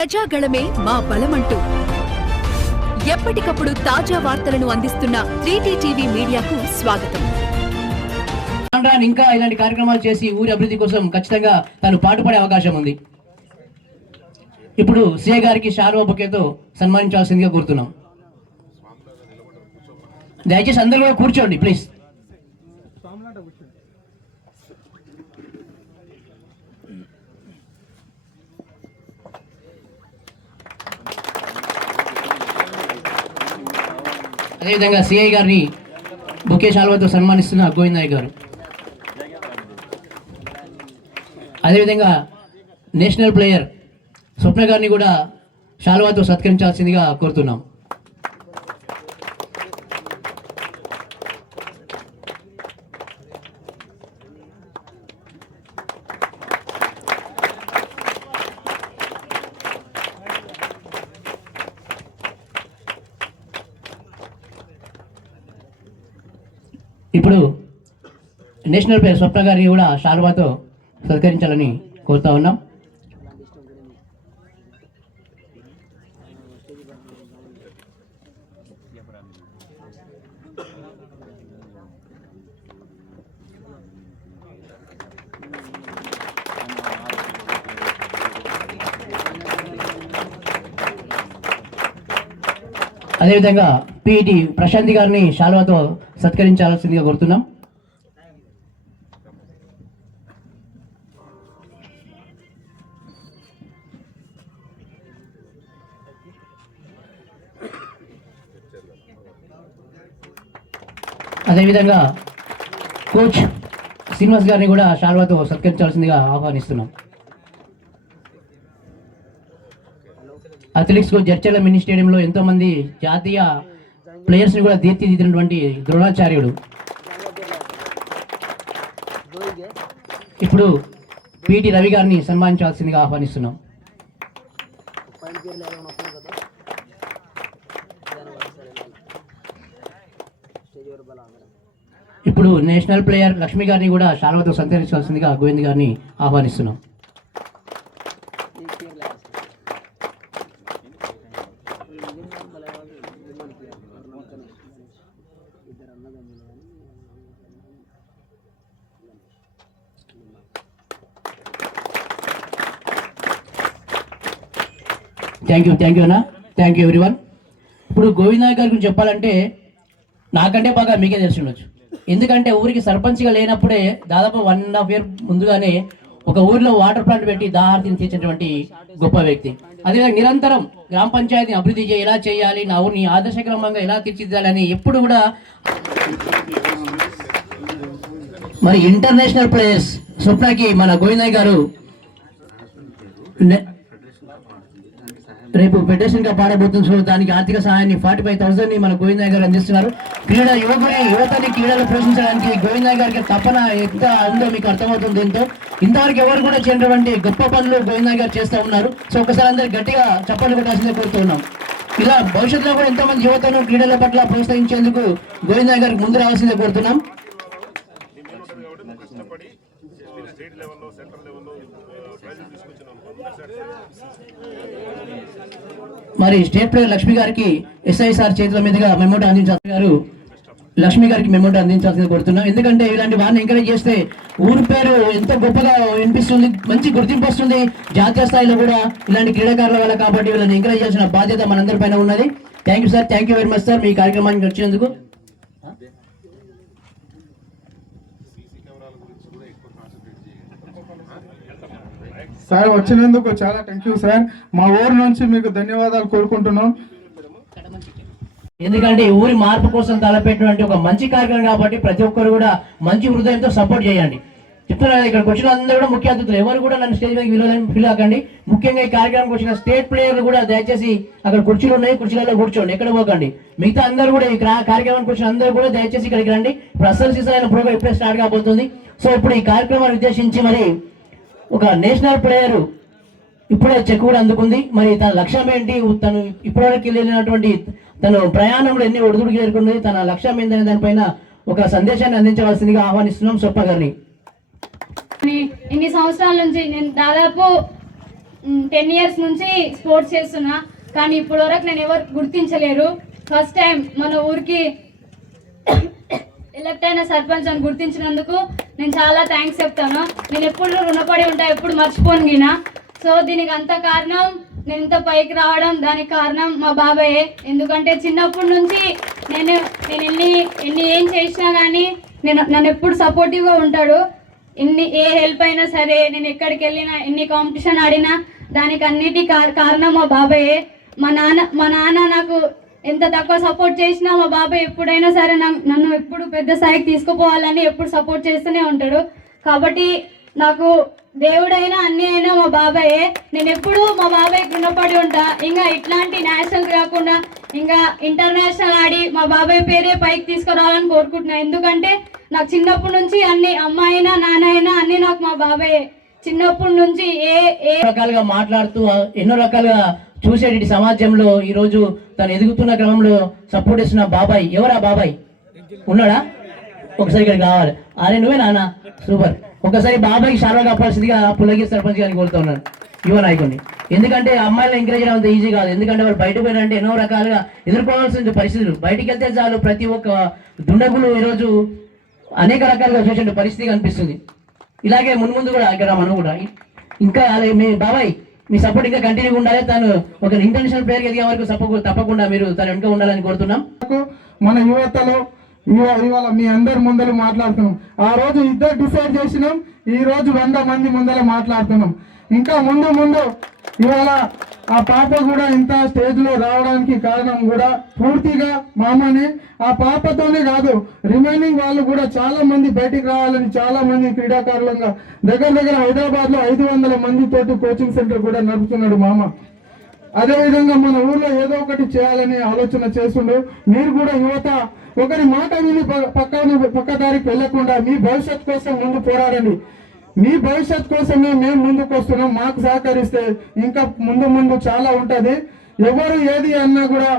ప్రజాగళమే మా బలమంటూ. ఎప్పటికప్పుడు తాజా వార్తలను అందిస్తున్న త్రీటీ టీవీ మీడియాకు స్వాగతం. రాను ఇంకా ఇలాంటి కార్యక్రమాలు చేసి ఊరి అభివృద్ధి కోసం ఖచ్చితంగా తను పాటుపడే అవకాశం ఉంది. ఇప్పుడు సీఏ గారికి షార్వా బొకేతో సన్మానించాల్సిందిగా కోరుతున్నాం. దయచేసి అందరూ కూడా కూర్చోండి ప్లీజ్. అదేవిధంగా సిఐ గారిని బుకే శాల్వతో సన్మానిస్తున్న గోవిందయ్య గారు. అదేవిధంగా నేషనల్ ప్లేయర్ స్వప్న గారిని కూడా శాల్వాతో సత్కరించాల్సిందిగా కోరుతున్నాం. ఇప్పుడు నేషనల్ ప్లేయర్ స్వప్న గారిని కూడా షాల్వాతో సత్కరించాలని కోరుతా ఉన్నాం. అదేవిధంగా పిటి ప్రశాంతి గారిని షాల్వాతో సత్కరించాల్సిందిగా కోరుతున్నాం. అదేవిధంగా కోచ్ శ్రీనివాస్ గారిని కూడా షార్వాతో సత్కరించాల్సిందిగా ఆహ్వానిస్తున్నాం. అథ్లెటిక్స్ జడ్చర్ల మినీ స్టేడియంలో ఎంతోమంది జాతీయ ప్లేయర్స్ని కూడా తీర్చిదిద్దినటువంటి ద్రోణాచార్యుడు. ఇప్పుడు పిటి రవి గారిని సన్మానించాల్సిందిగా ఆహ్వానిస్తున్నాం. ఇప్పుడు నేషనల్ ప్లేయర్ లక్ష్మి గారిని కూడా శాల్వతో సంతరించాల్సిందిగా గోవింద్ గారిని ఆహ్వానిస్తున్నాం. థ్యాంక్ యూ థ్యాంక్ యూ అన్న. థ్యాంక్ యూ ఎవ్రీవన్ ఇప్పుడు గోవింద్ నాయక్ గారి గురించి చెప్పాలంటే నాకంటే బాగా మీకే తెలిసి ఉండొచ్చు. ఎందుకంటే ఊరికి సర్పంచ్గా లేనప్పుడే దాదాపు వన్ అండ్ హాఫ్ ఇయర్ ముందుగానే ఒక ఊరిలో వాటర్ ప్లాంట్ పెట్టి దాహార్తిని తీర్చినటువంటి గొప్ప వ్యక్తి. అదేవిధంగా నిరంతరం గ్రామ పంచాయతీని అభివృద్ధి ఎలా చేయాలి నా ఊరిని ఆదర్శక్రమంగా ఎలా తీర్చిదిద్దాలని ఎప్పుడు కూడా మరి ఇంటర్నేషనల్ ప్లేయర్స్ స్వప్నకి మన గోవిందయ్య గారు రేపు ఫెడరేషన్గా పాడబోతుంది సో దానికి ఆర్థిక సహాయాన్ని ఫార్టీ ఫైవ్ థౌసండ్ని మన గోవిందయ్య గారు అందిస్తున్నారు. క్రీడ యువకుని యువతని క్రీడలు పోషించడానికి గోవిందయ్య గారికి తపన ఎంత ఉందో మీకు అర్థమవుతుంది దీంతో. ఇంతవరకు ఎవరు కూడా చేయనటువంటి గొప్ప పనులు గోవిందయ్య గారు చేస్తూ ఉన్నారు. సో ఒకసారి అందరు గట్టిగా చప్పట్లు కొట్టాల్సిందే కోరుతున్నాం ఇలా భవిష్యత్తులో కూడా ఎంతోమంది యువతను క్రీడల పట్ల ప్రోత్సహించేందుకు గోవిందయ్య గారికి ముందు రావాల్సిందే కోరుతున్నాం. స్టేట్ లెవెల్లో సెంట్రల్ లెవెల్లో తీసుకొచ్చినాం మరి స్టేట్ ప్లేయర్ లక్ష్మి గారికి ఎస్ఐసార్ చేతుల మీదుగా మెమోటో అందించాల్సిన గారు లక్ష్మి గారికి మెమోటో అందించాల్సింది కోరుతున్నాం. ఎందుకంటే ఇలాంటి వారిని ఎంకరేజ్ చేస్తే ఊరి పేరు ఎంతో గొప్పగా వినిపిస్తుంది మంచి గుర్తింపు వస్తుంది. జాతీయ స్థాయిలో కూడా ఇలాంటి క్రీడాకారుల వల్ల కాబట్టి వీళ్ళని ఎంకరేజ్ చేసిన బాధ్యత మనందరి పైన ఉన్నది. Thank you sir thank you very much sir మీ కార్యక్రమానికి వచ్చినందుకు సార్ వచ్చినందుకు చాలా థ్యాంక్ యూ సార్ మా ఊరు నుంచి మీకు ధన్యవాదాలు కోరుకుంటున్నాం. ఎందుకంటే ఈ ఊరి మార్పు కోసం తలపెట్టినటువంటి ఒక మంచి కార్యక్రమం కాబట్టి ప్రతి ఒక్కరు కూడా మంచి హృదయంతో సపోర్ట్ చేయండి. చెప్తున్నారు ఇక్కడికి వచ్చిన అందరూ కూడా ముఖ్య అతిథులు. ఎవరు కూడా నన్ను స్టేజ్ మీద విలువలని ఫీల్ అవ్వకండి. ముఖ్యంగా ఈ కార్యక్రమానికి వచ్చిన స్టేట్ ప్లేయర్లు కూడా దయచేసి అక్కడ కుర్చీలు ఉన్నాయి కుర్చీలలో కూర్చోండి ఎక్కడ పోకండి. మిగతా అందరూ కూడా ఈ కార్యక్రమానికి వచ్చిన అందరూ కూడా దయచేసి ఇక్కడికి రండి. ఇప్పుడు అసలు సీజన్ అయిన ప్రోగ్రామ్ ఇప్పుడే స్టార్ట్ కాబోతుంది. సో ఇప్పుడు ఈ కార్యక్రమాన్ని ఉద్దేశించి మరి ఒక నేషనల్ ప్లేయర్ ఇప్పుడే చెక్ కూడా అందుకుంది. మరి తన లక్ష్యం ఏంటి? తను ఇప్పటివరకు వెళ్ళినటువంటి తను ప్రయాణంలో ఎన్ని ఒడిదుడికి ఎదుర్కొన్నది తన లక్ష్యం ఏంటనే దానిపైన ఒక సందేశాన్ని అందించవలసిందిగా ఆహ్వానిస్తున్నాం స్వప్న గారిని ఇన్ని సంవత్సరాల నుంచి నేను దాదాపు టెన్ ఇయర్స్ నుంచి స్పోర్ట్స్ చేస్తున్నా. కానీ ఇప్పటి వరకు నేను ఎవరు గుర్తించలేరు. ఫస్ట్ టైం మన ఊరికి ఎలక్ట్ అయిన సర్పంచ్ అని గుర్తించినందుకు నేను చాలా థ్యాంక్స్ చెప్తాను. నేను ఎప్పుడు రుణపడి ఉంటా ఎప్పుడు మర్చిపోను గిన సో దీనికి అంత కారణం నేను ఇంత పైకి రావడం దానికి కారణం మా బాబాయే. ఎందుకంటే చిన్నప్పటి నుంచి నేను నేను ఎన్ని ఎన్ని ఏం చేసినా కానీ నేను నన్ను ఎప్పుడు సపోర్టివ్గా ఉంటాడు. ఎన్ని ఏ హెల్ప్ అయినా సరే నేను ఎక్కడికి వెళ్ళినా ఎన్ని కాంపిటీషన్ ఆడినా దానికి అన్నిటి కారణం మా బాబాయే. మా నాన్న మా నాన్న నాకు ఎంత తక్కువ సపోర్ట్ చేసినా మా బాబాయ్ ఎప్పుడైనా సరే నన్ను ఎప్పుడు పెద్ద స్థాయికి తీసుకుపోవాలని ఎప్పుడు సపోర్ట్ చేస్తూనే ఉంటాడు. కాబట్టి నాకు దేవుడైనా అన్ని అయినా మా బాబాయే. నేను ఎప్పుడు మా బాబాయ్ రుణపడి ఉంటా. ఇంకా ఇట్లాంటి నేషనల్ కాకుండా ఇంకా ఇంటర్నేషనల్ ఆడి మా బాబాయ్ పేరే పైకి తీసుకురావాలని కోరుకుంటున్నా. ఎందుకంటే నాకు చిన్నప్పటి నుంచి అన్ని అమ్మాయినా నాన్న అయినా అన్ని నాకు మా బాబాయే. చిన్నప్పటి నుంచి ఏ ఏ రకాలుగా మాట్లాడుతూ ఎన్నో రకాలుగా చూసేటి సమాజంలో ఈ రోజు తను ఎదుగుతున్న క్రమంలో సపోర్ట్ ఇస్తున్న బాబాయ్. ఎవరా బాబాయ్? ఉన్నాడా? ఒకసారి ఇక్కడ కావాలి అరే నువ్వే నాన్న? సూపర్. ఒకసారి బాబాయ్ షార్వా కప్పాల్సిందిగా పుల్లగి సర్పంచ్ గారిని కోరుతున్నాను యువ నాయకుడిని. ఎందుకంటే అమ్మాయిలు ఎంకరేజ్ చేయడం అంత ఈజీ కాదు. ఎందుకంటే వాళ్ళు బయట పోయినంటే ఎన్నో రకాలుగా ఎదుర్కోవాల్సిన పరిస్థితులు. బయటికి వెళ్తే చాలు ప్రతి ఒక్క దుండగులు ఈరోజు అనేక రకాలుగా చూసే పరిస్థితి కనిపిస్తుంది. ఇలాగే మున్ముందు కూడా ఇక్కడ మనం కూడా. ఇంకా అదే మీ బాబాయ్ మీ సపోర్ట్ ఇంకా కంటిన్యూ ఉండాలి. తను ఒక ఇంటర్నేషనల్ ప్లేయర్ ఎదిగే వరకు సపోర్ట్ తప్పకుండా మీరు తన వెనుక ఉండాలని కోరుతున్నాం. మన యువతలో ఇవాళ మీ అందరి ముందర మాట్లాడుతున్నాం. ఆ రోజు ఇద్దరు డిసైడ్ చేసినాం. ఈ రోజు వంద మంది ముందర మాట్లాడుతున్నాం. ఇంకా ముందు ముందు ఇవాళ ఆ పాప కూడా ఇంత స్టేజ్లో రావడానికి కారణం కూడా పూర్తిగా మామనే. ఆ పాపతోనే కాదు రిమైనింగ్ వాళ్ళు కూడా చాలా మంది బయటికి రావాలని చాలా మంది క్రీడాకారులంగా దగ్గర దగ్గర హైదరాబాద్లో ఐదు వందల మంది తోటి కోచింగ్ సెంటర్ కూడా నడుపుతున్నాడు మామ. అదే విధంగా మన ఊర్లో ఏదో ఒకటి చేయాలని ఆలోచన చేస్తుండు. మీరు కూడా యువత ఒకరి మాట విని పక్క పక్కన పక్కదారికి వెళ్ళకుండా మీ భవిష్యత్ కోసం ముందు పోరాడండి. మీ భవిష్యత్ కోసమే మేము ముందుకు వస్తున్నాం. మాకు సహకరిస్తే ఇంకా ముందు ముందు చాలా ఉంటుంది. ఎవరు ఏది అన్నా కూడా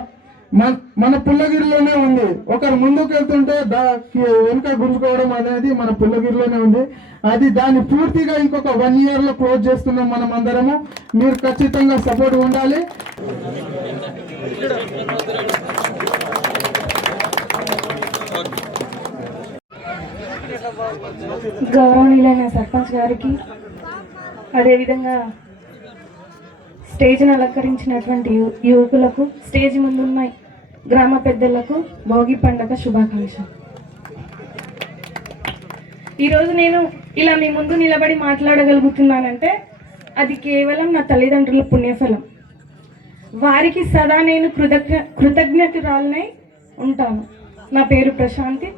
మన మన పుల్లగిరిలోనే ఉంది. ఒకరు ముందుకు వెళ్తుంటే దా వెనుక గుంజుకోవడం అనేది మన పుల్లగిరిలోనే ఉంది. అది దాన్ని పూర్తిగా ఇంకొక వన్ ఇయర్లో క్లోజ్ చేస్తున్నాం మనం అందరము. మీరు ఖచ్చితంగా సపోర్ట్ ఉండాలి. గౌరవనీయులైన సర్పంచ్ గారికి అదేవిధంగా స్టేజ్ను అలంకరించినటువంటి యువకులకు స్టేజ్ ముందున్న గ్రామ పెద్దలకు భోగి పండగ శుభాకాంక్షలు. ఈరోజు నేను ఇలా మీ ముందు నిలబడి మాట్లాడగలుగుతున్నానంటే అది కేవలం నా తల్లిదండ్రుల పుణ్యఫలం. వారికి సదా నేను కృతజ్ఞ కృతజ్ఞతురాలనై ఉంటాను. నా పేరు ప్రశాంతి.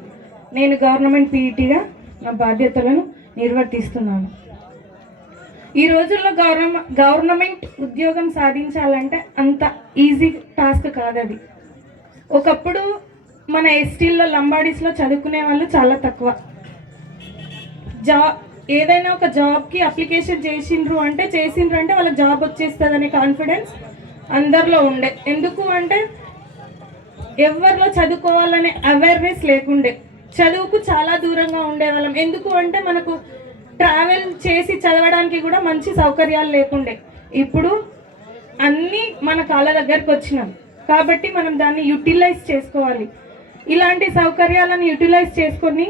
నేను గవర్నమెంట్ పీఈటీగా నా బాధ్యతలను నిర్వర్తిస్తున్నాను. ఈ రోజుల్లో గవర్నమ గవర్నమెంట్ ఉద్యోగం సాధించాలంటే అంత ఈజీ టాస్క్ కాదు అది ఒకప్పుడు మన ఎస్టీల్లో లంబాడీస్లో చదువుకునే వాళ్ళు చాలా తక్కువ. జా ఏదైనా ఒక జాబ్కి అప్లికేషన్ చేసిండ్రు అంటే చేసిండ్రు అంటే వాళ్ళకి జాబ్ వచ్చేస్తుందనే కాన్ఫిడెన్స్ అందరిలో ఉండే. ఎందుకు అంటే ఎవరిలో చదువుకోవాలనే అవేర్నెస్ లేకుండే. చదువుకు చాలా దూరంగా ఉండేవాళ్ళం. ఎందుకు అంటే మనకు ట్రావెల్ చేసి చదవడానికి కూడా మంచి సౌకర్యాలు లేకుండే. ఇప్పుడు అన్నీ మన కాళ్ళ దగ్గరకు వచ్చినాం. కాబట్టి మనం దాన్ని యూటిలైజ్ చేసుకోవాలి. ఇలాంటి సౌకర్యాలను యూటిలైజ్ చేసుకొని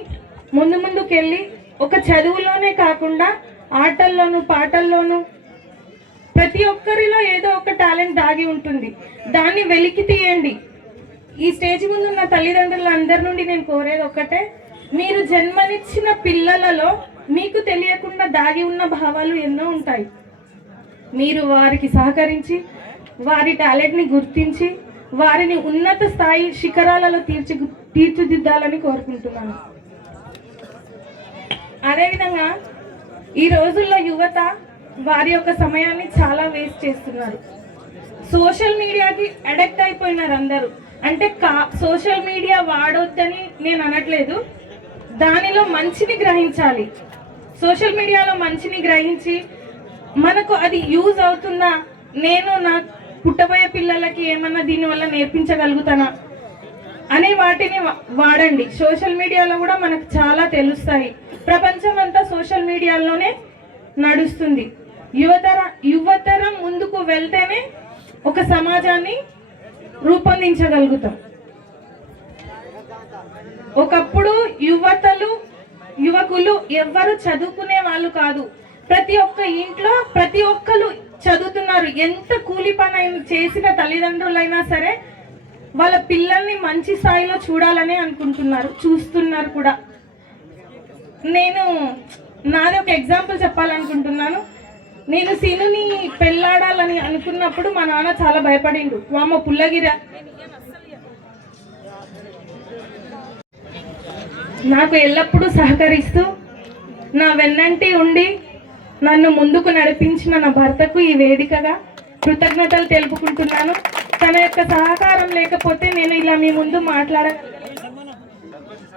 ముందు ముందుకెళ్ళి ఒక చదువులోనే కాకుండా ఆటల్లోనూ పాటల్లోనూ ప్రతి ఒక్కరిలో ఏదో ఒక టాలెంట్ దాగి ఉంటుంది. దాన్ని వెలికి తీయండి ఈ స్టేజ్ ముందు ఉన్న తల్లిదండ్రుల అందరి నుండి నేను కోరేది ఒక్కటే మీరు జన్మనిచ్చిన పిల్లలలో మీకు తెలియకుండా దాగి ఉన్న భావాలు ఎన్నో ఉంటాయి. మీరు వారికి సహకరించి వారి టాలెంట్ని గుర్తించి వారిని ఉన్నత స్థాయి శిఖరాలలో తీర్చి తీర్చిదిద్దాలని కోరుకుంటున్నాను. అదేవిధంగా ఈ రోజుల్లో యువత వారి యొక్క సమయాన్ని చాలా వేస్ట్ చేస్తున్నారు. సోషల్ మీడియాకి అడెక్ట్ అయిపోయినారు అందరూ. అంటే కా సోషల్ మీడియా వాడొద్దని నేను అనట్లేదు. దానిలో మంచిని గ్రహించాలి. సోషల్ మీడియాలో మంచిని గ్రహించి మనకు అది యూజ్ అవుతుందా? నేను నా పుట్టబోయే పిల్లలకి ఏమన్నా దీనివల్ల నేర్పించగలుగుతానా? అనే వాటిని వా- వాడండి. సోషల్ మీడియాలో కూడా మనకు చాలా తెలుస్తాయి. ప్రపంచం అంతా సోషల్ మీడియాలోనే నడుస్తుంది. యువతర యువతరం ముందుకు వెళ్తేనే ఒక సమాజాన్ని రూపొందించగలుగుతాం. ఒకప్పుడు యువతలు యువకులు ఎవ్వరు చదువుకునే వాళ్ళు కాదు. ప్రతి ఒక్క ఇంట్లో ప్రతి ఒక్కరు చదువుతున్నారు. ఎంత కూలి పని చేసిన తల్లిదండ్రులైనా సరే వాళ్ళ పిల్లల్ని మంచి స్థాయిలో చూడాలని అనుకుంటున్నారు చూస్తున్నారు కూడా. నేను నాది ఒక ఎగ్జాంపుల్ చెప్పాలనుకుంటున్నాను. నేను సీనుని పెళ్ళాడాలని అనుకున్నప్పుడు మా నాన్న చాలా భయపడిండు. వామ పుల్లగిర. నాకు ఎల్లప్పుడూ సహకరిస్తూ నా వెన్నంటి ఉండి నన్ను ముందుకు నడిపించిన నా భర్తకు ఈ వేదికగా కృతజ్ఞతలు తెలుపుకుంటున్నాను. తన యొక్క సహకారం లేకపోతే నేను ఇలా మీ ముందు మాట్లాడగలను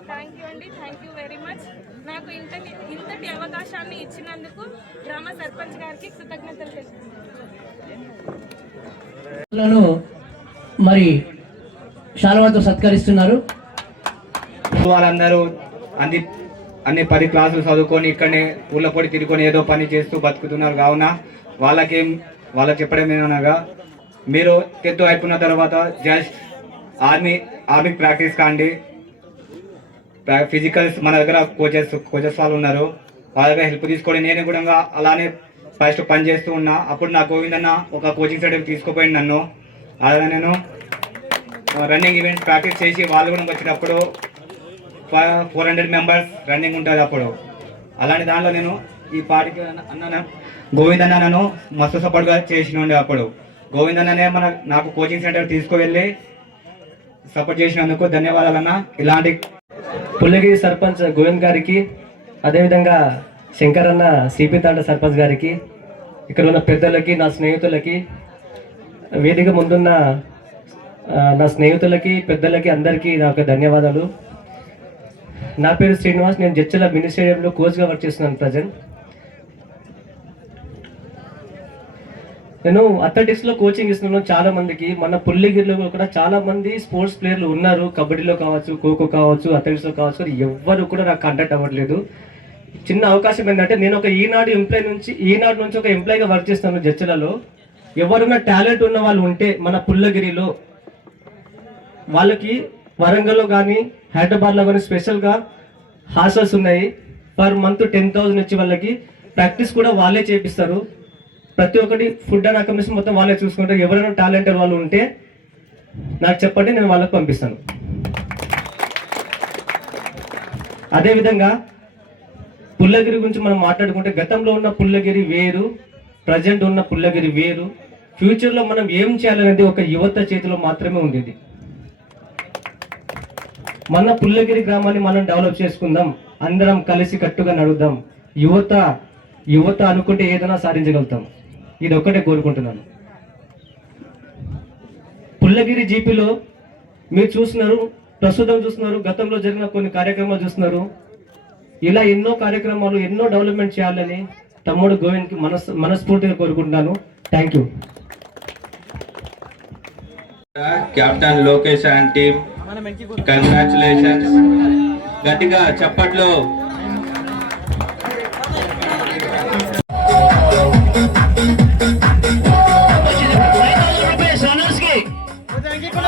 థ్యాంక్ యూ అండి థ్యాంక్ యూ వెరీ మచ్ నాకు ఇంతటి అవకాశాన్ని ఇచ్చినందుకు గ్రామ సర్పంచ్ గారికి కృతజ్ఞతలు తెలుపుతున్నాను లను మరి శాలువాతో సత్కరిస్తున్నారు. వాళ్ళందరూ అన్ని అన్ని పది క్లాసులు చదువుకొని ఇక్కడనే ఊళ్ళో పొడి తిరుగుకొని ఏదో పని చేస్తూ బతుకుతున్నారు. కావున వాళ్ళకేం వాళ్ళకి చెప్పడం ఏమనగా మీరు టెన్త్ అయిపోయిన తర్వాత జస్ట్ ఆర్మీ ఆర్మీ ప్రాక్టీస్ కాండి. ఫిజికల్స్ మన దగ్గర కోచెస్ కోచెస్ వాళ్ళు ఉన్నారు. వాళ్ళ దగ్గర హెల్ప్ తీసుకొని నేను కూడా అలానే ఫస్ట్ పని చేస్తూ ఉన్నా. అప్పుడు నా గోవిందన్న ఒక కోచింగ్ సెంటర్ తీసుకుపోయింది నన్ను. అలాగే నేను రన్నింగ్ ఈవెంట్ ప్రాక్టీస్ చేసి వాళ్ళు కూడా వచ్చినప్పుడు ఫోర్ హండ్రెడ్ మెంబర్స్ రన్నింగ్ ఉంటుంది అప్పుడు. అలాంటి దాంట్లో నేను ఈ పాటికి అన్న గోవిందన్న నన్ను మస్తు సపోర్ట్గా చేసిన ఉండే అప్పుడు. గోవిందన్ననే మన నాకు కోచింగ్ సెంటర్ తీసుకువెళ్ళి సపోర్ట్ చేసినందుకు ధన్యవాదాలన్న. ఇలాంటి పుల్లగిరి సర్పంచ్ గోవింద్ గారికి అదేవిధంగా శంకర్ అన్న సిపి సర్పంచ్ గారికి ఇక్కడ ఉన్న పెద్దలకి నా స్నేహితులకి వేదిక ముందున్న నా స్నేహితులకి పెద్దలకి అందరికీ నా యొక్క ధన్యవాదాలు. నా పేరు శ్రీనివాస్ నేను జడ్చల మినిస్టేడియంలో కోచ్గా వర్క్ చేస్తున్నాను ప్రజెంట్. నేను అథ్లెటిక్స్లో కోచింగ్ ఇస్తున్నాను చాలా మందికి. మన పుల్లిగిరిలో కూడా చాలా మంది స్పోర్ట్స్ ప్లేయర్లు ఉన్నారు. కబడ్డీలో కావచ్చు ఖోఖో కావచ్చు అథ్లెటిక్స్లో కావచ్చు ఎవ్వరు కూడా నాకు కాంటాక్ట్ అవ్వట్లేదు. చిన్న అవకాశం ఏంటంటే నేను ఒక ఈనాడు ఎంప్లాయ్ నుంచి ఈనాడు నుంచి ఒక ఎంప్లాయ్గా వర్క్ చేస్తాను జడ్చలలో. ఎవరైనా టాలెంట్ ఉన్న వాళ్ళు ఉంటే మన పుల్లగిరిలో వాళ్ళకి వరంగల్లో కానీ హైదరాబాద్లో కానీ స్పెషల్గా హాస్టల్స్ ఉన్నాయి. పర్ మంత్ టెన్ థౌసండ్ వచ్చి వాళ్ళకి ప్రాక్టీస్ కూడా వాళ్ళే చేపిస్తారు. ప్రతి ఒక్కటి ఫుడ్ అండ్ అకామిడేషన్ మొత్తం వాళ్ళే చూసుకుంటారు ఎవరైనా టాలెంటెడ్ వాళ్ళు ఉంటే నాకు చెప్పండి నేను వాళ్ళకి పంపిస్తాను. అదేవిధంగా పుల్లగిరి గురించి మనం మాట్లాడుకుంటే గతంలో ఉన్న పుల్లగిరి వేరు ప్రజెంట్ ఉన్న పుల్లగిరి వేరు ఫ్యూచర్లో మనం ఏం చేయాలనేది ఒక యువత చేతిలో మాత్రమే ఉండేది. మన పుల్లగిరి గ్రామాన్ని మనం డెవలప్ చేసుకుందాం అందరం కలిసి కట్టుగా నడుద్దాం యువత యువత అనుకుంటే ఏదైనా సాధించగలుగుతాం. ఇది ఒక్కటే కోరుకుంటున్నాను. పుల్లగిరి జీపీలో మీరు చూస్తున్నారు ప్రస్తుతం చూస్తున్నారు గతంలో జరిగిన కొన్ని కార్యక్రమాలు చూస్తున్నారు. ఇలా ఎన్నో కార్యక్రమాలు ఎన్నో డెవలప్మెంట్ చేయాలని తమ్ముడు గోవింద్కి మనస్ మనస్ఫూర్తిగా కోరుకుంటున్నాను. Thank you captain Lokesh and team congratulations గట్టిగా చప్పట్లో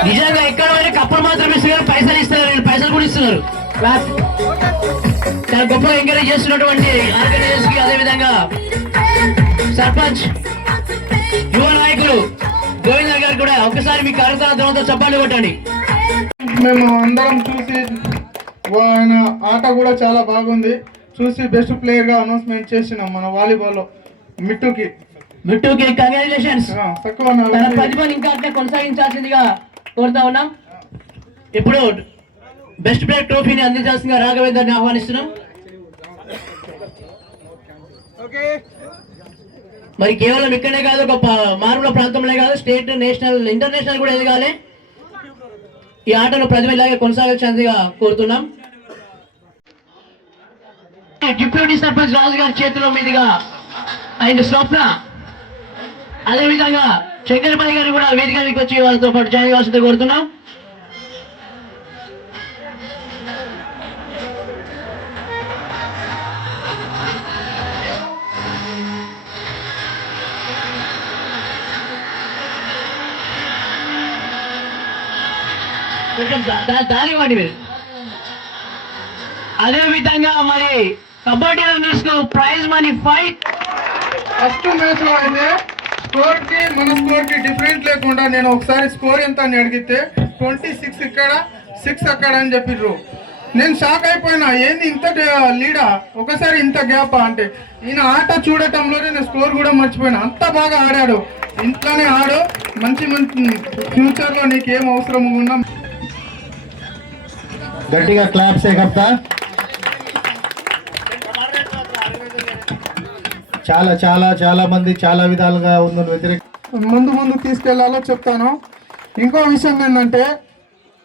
నిజంగా ఎక్కడ పోయినా కప్పులు మాత్రమే ఇస్తున్నారు. పైసలు ఇస్తున్నారు. పైసలు కూడా ఇస్తున్నారు. చాలా గొప్పగా ఎంకరేజ్ చేస్తున్నటువంటి ఆర్గనైజర్స్కి అదే విధంగా సర్పంచ్ యువ నాయకులు గోవింద గారు కూడా ఒకసారి మీ కార్యక్రమంతో చప్పాలు కొట్టండి. మేము అందరం చూసి ఆయన ఆట కూడా చాలా బాగుంది. చూసి బెస్ట్ ప్లేయర్గా అనౌన్స్మెంట్ చేసినాం మన వాలీబాల్లో మిట్టుకి. బిట్టుకి కంగ్రాచులేషన్స్ తక్కువ ప్రతిభను ఇంకా అట్లా కొనసాగించాల్సిందిగా కోరుతా ఉన్నాం. ఇప్పుడు బెస్ట్ ప్లేయర్ ట్రోఫీని అందించాల్సిందిగా రాఘవేందర్ని ఆహ్వానిస్తున్నాం. మరి కేవలం ఇక్కడే కాదు ఒక మారుమూల ప్రాంతంలో కాదు స్టేట్ నేషనల్ ఇంటర్నేషనల్ కూడా ఎదగాలి. ఈ ఆటను ప్రతిభ ఇలాగే కొనసాగించాల్సిందిగా కోరుతున్నాం. డిప్యూటీ సర్పంచ్ రాజు గారి చేతిలో మీదుగా ఆయన స్వప్న. అదేవిధంగా శంకర్బాయి గారు కూడా వేదికలకు వచ్చి వాళ్ళతో పాటు జాయిన్ కావాల్సింది కోరుతున్నాం. అదే విధంగా మరి kabaddi prize money fight first మ్యాచ్లో అయితే స్కోర్కి మన స్కోర్కి డిఫరెంట్ లేకుండా నేను ఒకసారి స్కోర్ ఎంత అని అడిగితే ట్వంటీ సిక్స్ ఇక్కడ సిక్స్ అక్కడ అని చెప్పిర్రు. నేను షాక్ అయిపోయినా ఏంది ఇంత లీడా? ఒకసారి ఇంత గ్యాప్? అంటే ఈయన ఆట చూడటంలోనే నేను స్కోర్ కూడా మర్చిపోయినా. అంత బాగా ఆడాడు. ఇంట్లోనే ఆడు. మంచి మంచి ఫ్యూచర్లో నీకు నీకేం అవసరం ఉన్నా గట్టిగా క్లాప్సే కప్తా. చాలా చాలా చాలా మంది చాలా విధాలుగా ఉందని వ్యతిరేక ముందు ముందు తీసుకెళ్ళాలో చెప్తాను. ఇంకో విషయం ఏంటంటే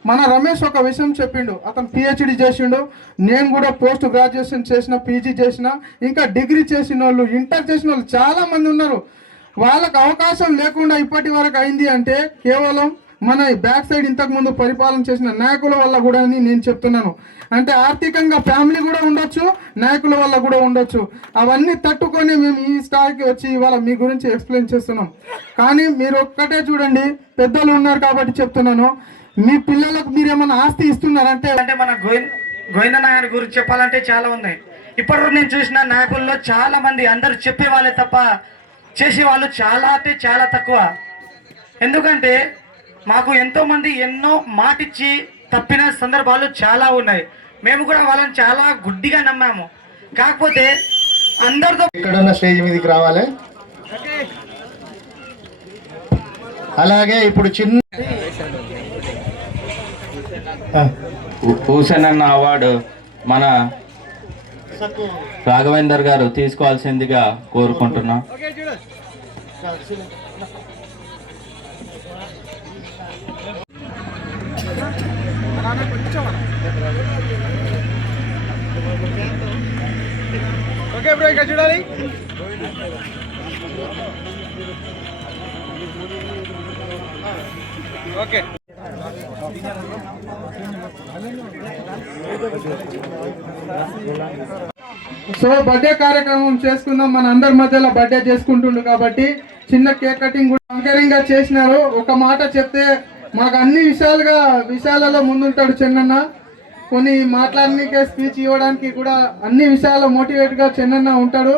మన రమేష్ ఒక విషయం చెప్పిండు. అతను పిహెచ్డి చేసిండు. నేను కూడా పోస్ట్ గ్రాడ్యుయేషన్ చేసిన పీజీ చేసిన ఇంకా డిగ్రీ చేసిన వాళ్ళు ఇంటర్ చేసిన వాళ్ళు చాలా మంది ఉన్నారు. వాళ్ళకు అవకాశం లేకుండా ఇప్పటి వరకు అయింది అంటే కేవలం మన బ్యాక్ సైడ్ ఇంతకు ముందు పరిపాలన చేసిన నాయకుల వల్ల కూడా అని నేను చెప్తున్నాను. అంటే ఆర్థికంగా ఫ్యామిలీ కూడా ఉండొచ్చు నాయకుల వల్ల కూడా ఉండొచ్చు. అవన్నీ తట్టుకొని మేము ఈ స్థాయికి వచ్చి ఇవాళ మీ గురించి ఎక్స్ప్లెయిన్ చేస్తున్నాం. కానీ మీరు ఒక్కటే చూడండి పెద్దలు ఉన్నారు కాబట్టి చెప్తున్నాను. మీ పిల్లలకు మీరు ఏమైనా ఆస్తి ఇస్తున్నారంటే అంటే మన గోవింద్ గోవింద నాయన గురించి చెప్పాలంటే చాలా ఉన్నాయి ఇప్పటివరకు నేను చూసిన నాయకుల్లో చాలా మంది అందరూ చెప్పేవాళ్ళే తప్ప చేసే వాళ్ళు చాలా అంటే చాలా తక్కువ. ఎందుకంటే మాకు ఎంతో మంది ఎన్నో మాటిచ్చి తప్పిన సందర్భాలు చాలా ఉన్నాయి. మేము కూడా వాళ్ళని చాలా గుడ్డిగా నమ్మాము. కాకపోతే అందరితో ఎక్కడున్న స్టేజ్ మీదకి రావాలి. అలాగే ఇప్పుడు చిన్న హూసెన్ అన్న అవార్డు మన రాఘవేందర్ గారు తీసుకోవాల్సిందిగా కోరుకుంటున్నాం. సో బర్త్డే కార్యక్రమం చేసుకుందాం. మన అందరి మధ్యలో బర్త్డే చేసుకుంటుండు కాబట్టి చిన్న కేక్ కటింగ్ కూడా సౌకర్యంగా చేసినారు. ఒక మాట చెప్తే మాకు అన్ని విషయాలుగా విషయాలలో ముందుంటాడు చెన్నన్న. కొన్ని మాట్లాడడానికే స్పీచ్ ఇవ్వడానికి కూడా అన్ని విషయాల్లో మోటివేట్గా చెన్నన్న ఉంటాడు.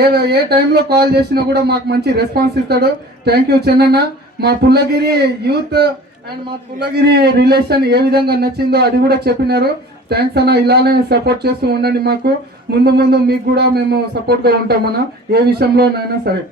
ఏ ఏ టైంలో కాల్ చేసినా కూడా మాకు మంచి రెస్పాన్స్ ఇస్తాడు. థ్యాంక్ యూ చెన్నన్న. మా పుల్లగిరి యూత్ అండ్ మా పుల్లగిరి రిలేషన్ ఏ విధంగా నచ్చిందో అది కూడా చెప్పినారు. థ్యాంక్స్ అన్న. ఇలానే సపోర్ట్ చేస్తూ ఉండండి మాకు. ముందు ముందు మీకు కూడా మేము సపోర్ట్గా ఉంటామన్నా ఏ విషయంలోనైనా సరే.